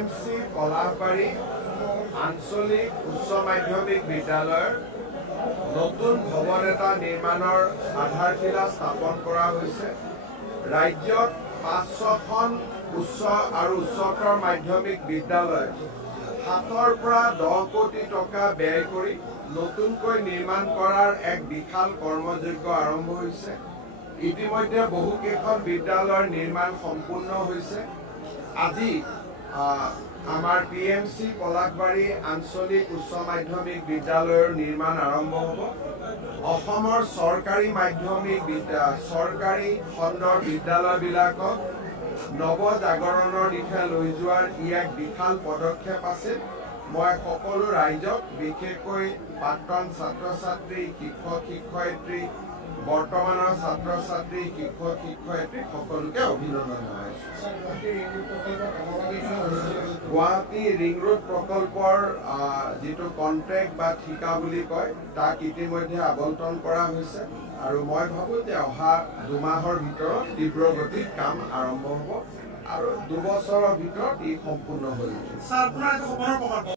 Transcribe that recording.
PMC Palasbari আঞ্চলিক উচ্চ মাধ্যমিক বিদ্যালয়ৰ নতুন ভৱন এটা নিৰ্মাণৰ আধাৰশিলা স্থাপন কৰা হৈছে। ৰাজ্যত ৫-৬খন উচ্চ আৰু উচ্চতৰ মাধ্যমিক বিদ্যালয় ৭ৰ পৰা ১০ কোটি টকা ব্যয় কৰি নতুনকৈ নিৰ্মাণ কৰাৰ এক বিশাল কৰ্মযজ্ঞ আৰম্ভ হৈছে। ইতিমধ্যে বহুকেইখন বিদ্যালয়ৰ নিৰ্মাণ সম্পূৰ্ণ হৈছে। আজি আমাৰ PMC পলাশবাৰী আঞ্চলিক উচ্চ মাধ্যমিক বিদ্যালয়ৰ নিৰ্মাণ আৰম্ভ হ'ব। অসমৰ চৰকাৰী মাধ্যমিক চৰকাৰী খণ্ডৰ বিদ্যালয়বিলাকক নৱজাগৰণৰ দিশে লৈ যোৱাৰ ই এক বিশাল পদক্ষেপ আছিল। মই সকলো ৰাইজক, বিশেষকৈ প্ৰাক্তন ছাত্ৰ-ছাত্ৰী, শিক্ষক-শিক্ষয়িত্ৰী, বৰ্তমানৰ ছাত্ৰ-ছাত্ৰী, শিক্ষক-শিক্ষয়িত্ৰী সকলোকে অভিনন্দন জনাইছোঁ। গুৱাহাটী ৰিং ৰোড প্ৰকল্পৰ যিটো কন্ট্ৰেক্ট বা ঠিকা বুলি কয়, তাক ইতিমধ্যে আবণ্টন কৰা হৈছে আৰু মই ভাবোঁ যে অহা ২ মাহৰ ভিতৰত তীব্ৰ গতিত কাম আৰম্ভ হ'ব আৰু ২ বছৰৰ ভিতৰত ই সম্পূৰ্ণ হৈ উঠিব।